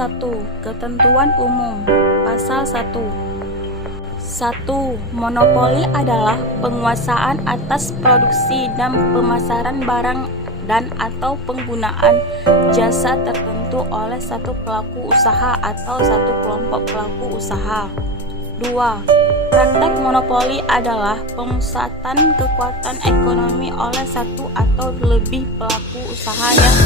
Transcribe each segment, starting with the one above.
1. Ketentuan umum. Pasal 1. 1. Monopoli adalah penguasaan atas produksi dan pemasaran barang dan atau penggunaan jasa tertentu oleh satu pelaku usaha atau satu kelompok pelaku usaha. 2. Praktek monopoli adalah pemusatan kekuatan ekonomi oleh satu atau lebih pelaku usaha yang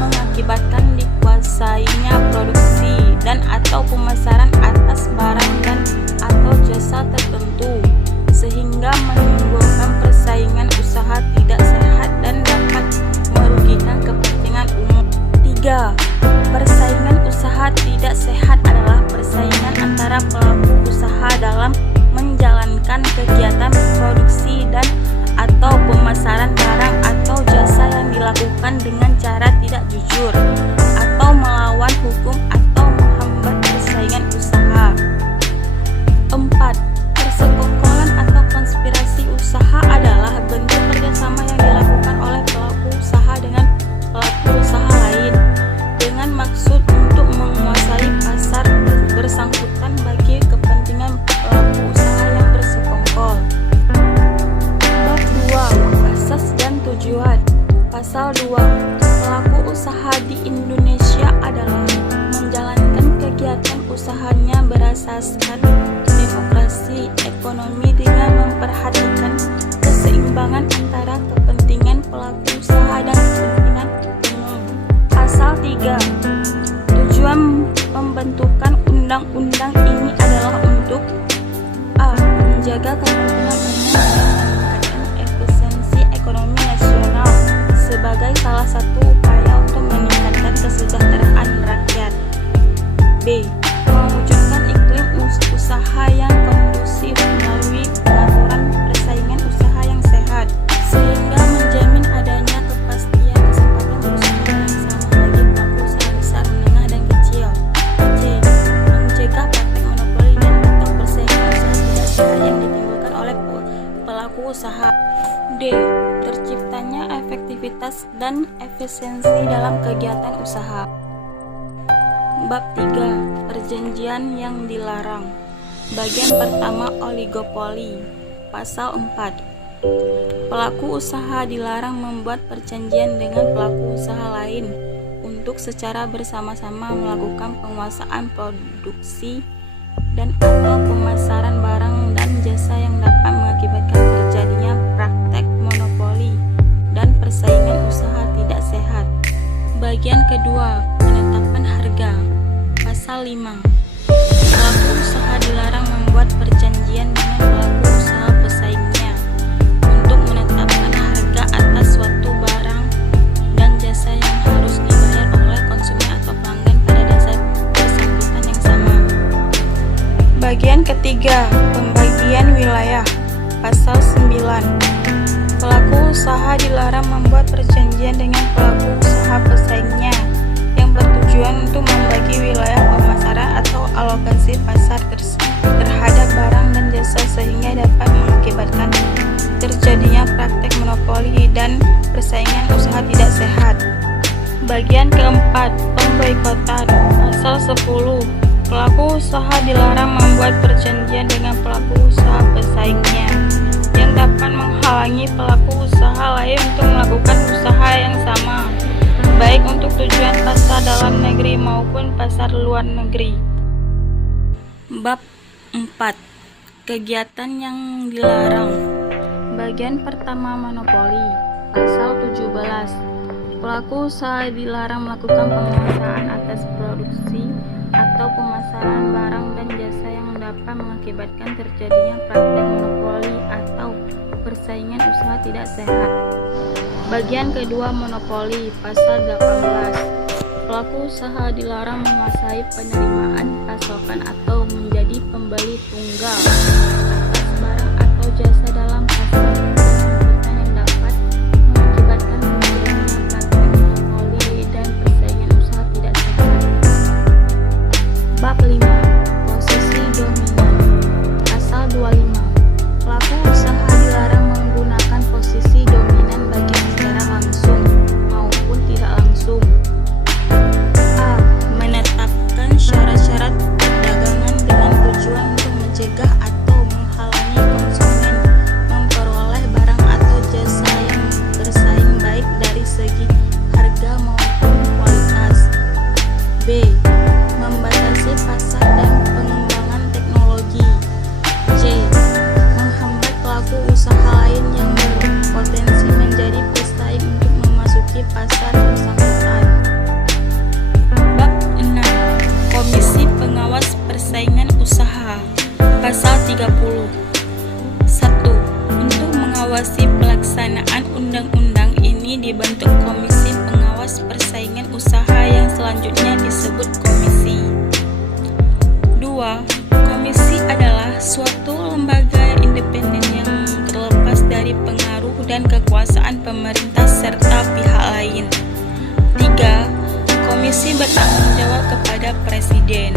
mengakibatkan dikuasainya produksi dan atau pemasaran atas barang dan atau jasa tertentu, sehingga menimbulkan persaingan usaha tidak sehat dan dapat merugikan kepentingan umum. 3. Persaingan usaha tidak sehat adalah persaingan antara pelaku usaha dalam menjalankan kegiatan produksi dan atau pemasaran barang atau jasa yang dilakukan dengan cara tidak jujur atau melawan hukum atau menghambat persaingan usaha. 4. Persekongkolan atau konspirasi usaha adalah bentuk kerjasama yang dilakukan oleh pelaku usaha dengan pelaku usaha lain dengan maksud untuk menguasai pasar bersangkutan bagi kepentingan pelaku usaha yang bersekongkol. Bab 2. Asas dan tujuan. Pasal 2. Pelaku usaha di Indonesia adalah menjalankan kegiatan usahanya berasaskan demokrasi ekonomi dengan memperhatikan keseimbangan antara kepentingan pelaku usaha dan kepentingan umum. Pasal 3. Tujuan pembentukan undang-undang ini adalah untuk a. Menjaga kepentingan umum dan meningkatkan efisiensi ekonomi nasional sebagai salah satu upaya untuk meningkatkan kesejahteraan rakyat. B. Mewujudkan iklim usaha yang kondusif melalui pengaturan persaingan usaha yang sehat, sehingga menjamin adanya kepastian kesempatan berusaha yang sama bagi pelaku usaha besar, menengah, dan kecil. C. Mencegah praktek monopoli dan atau persaingan usaha tidak sehat yang ditimbulkan oleh pelaku usaha. D. Terciptanya efektivitas dan efisiensi dalam kegiatan usaha. Bab 3. Perjanjian yang dilarang. Bagian pertama, oligopoli. Pasal 4. Pelaku usaha dilarang membuat perjanjian dengan pelaku usaha lain untuk secara bersama-sama melakukan penguasaan produksi dan atau pemasaran barang dan jasa yang dapat mengakibatkan terjadinya praktek monopoli dan persaingan usaha tidak sehat. Bagian kedua, penetapan harga. Pasal 5. Pelaku usaha dilarang membuat perjanjian dengan pelaku usaha pesaingnya untuk menetapkan harga atas suatu barang dan jasa yang harus dibayar oleh konsumen atau pelanggan pada dasar bersangkutan yang sama. Bagian ketiga, pembagian wilayah. Pasal 9. Pelaku usaha dilarang membuat perjanjian dengan pelaku usaha pesaingnya yang bertujuan untuk membagi wilayah pemasaran atau alokasi pasar terhadap barang dan jasa sehingga dapat mengakibatkan terjadinya praktek monopoli dan persaingan usaha tidak sehat. Bagian keempat, pemboikotan. Pasal 10. Pelaku usaha dilarang membuat perjanjian dengan pelaku usaha pesaingnya yang dapat menghalangi pelaku usaha lain untuk melakukan usaha yang sama, baik untuk tujuan pasar dalam negeri maupun pasar luar negeri. Bab 4. Kegiatan yang dilarang. Bagian pertama, monopoli. Pasal 17. Pelaku usaha dilarang melakukan penguasaan atas produksi atau pemasaran barang dan jasa yang dapat mengakibatkan terjadinya praktek monopoli atau persaingan usaha tidak sehat. Bagian kedua, monopoli. Pasal 18. Pelaku usaha dilarang menguasai penerimaan pasokan atau menjadi pembeli tunggal atas barang atau jasa dalam pasar bersangkutan yang dapat mengakibatkan terjadinya praktek monopoli dan persaingan usaha tidak sehat. Bab 5. Posisi dominan. Pasal 25. Pelaku usaha dilarang menggunakan posisi dominan baik secara langsung maupun tidak langsung. A. Menetapkan kekuasaan pemerintah serta pihak lain. 3. Komisi bertanggung jawab kepada Presiden.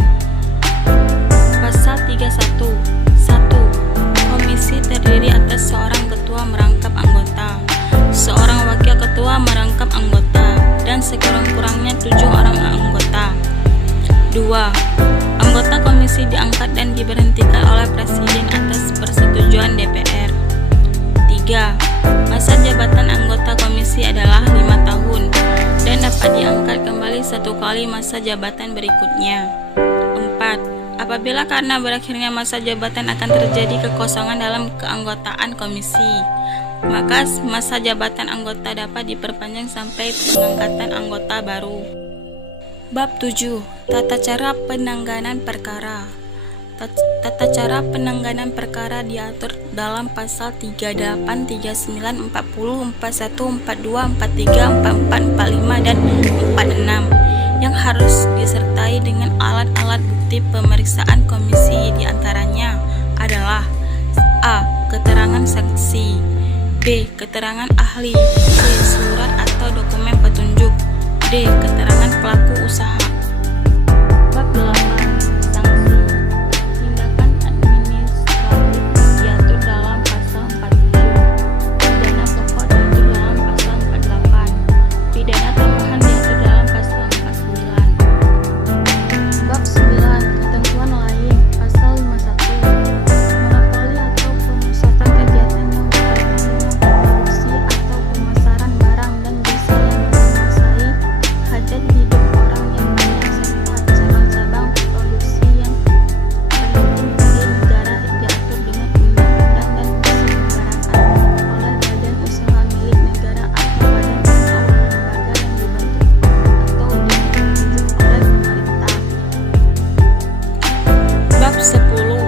Pasal 31. 1. Komisi terdiri atas seorang ketua merangkap anggota, seorang wakil ketua merangkap anggota, dan sekurang-kurangnya 7 orang anggota. 2. Anggota komisi diangkat dan diberhentikan oleh Presiden atas persetujuan DPR. 3. Masa jabatan anggota komisi adalah 5 tahun dan dapat diangkat kembali 1 kali masa jabatan berikutnya. 4. Apabila karena berakhirnya masa jabatan akan terjadi kekosongan dalam keanggotaan komisi, maka masa jabatan anggota dapat diperpanjang sampai pengangkatan anggota baru. Bab 7. Tata cara penanganan perkara. Tata cara penanganan perkara diatur dalam pasal 38, 39, 40, 41, 42, 43, 44, 45, dan 46 yang harus disertai dengan alat-alat bukti pemeriksaan komisi, diantaranya adalah A. Keterangan saksi, B. Keterangan ahli, C. Surat atau dokumen petunjuk, D. Keterangan pelaku usaha. Bab 8. Sanksi. Tindakan administratif diatur dalam pasal 47. Pidana pokok diatur dalam pasal 48. Pidana tambahan diatur dalam pasal 49. Bab 9. Ketentuan lain. Pasal 51. Monopoli atau pemusatan kegiatan yang berkaitan dengan produksi atau pemasaran barang dan jasa yang menguasai hajat hidup orang yang banyak serta cabang-cabang produksi yang terhitung di negara diatur dengan undang-undang dan diselenggarakan oleh badan usaha milik negara atau badan atau lembaga yang dibentuk atau ditunjuk oleh pemerintah. Bab 10.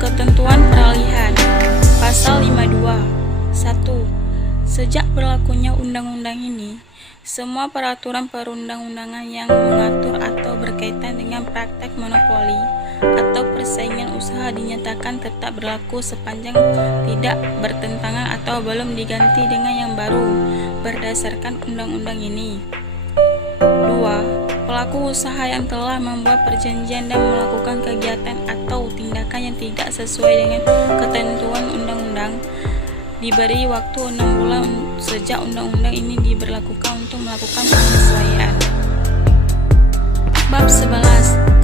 Ketentuan peralihan. Pasal 52. 1. Sejak berlakunya undang-undang ini, semua peraturan perundang-undangan yang mengatur atau berkaitan dengan praktek monopoli atau persaingan usaha dinyatakan tetap berlaku sepanjang tidak bertentangan atau belum diganti dengan yang baru berdasarkan undang-undang ini. 2. Pelaku usaha yang telah membuat perjanjian dan melakukan kegiatan atau tindakan yang tidak sesuai dengan ketentuan undang-undang diberi waktu 6 bulan sejak undang-undang ini diberlakukan untuk melakukan penyesuaian. Bab 11.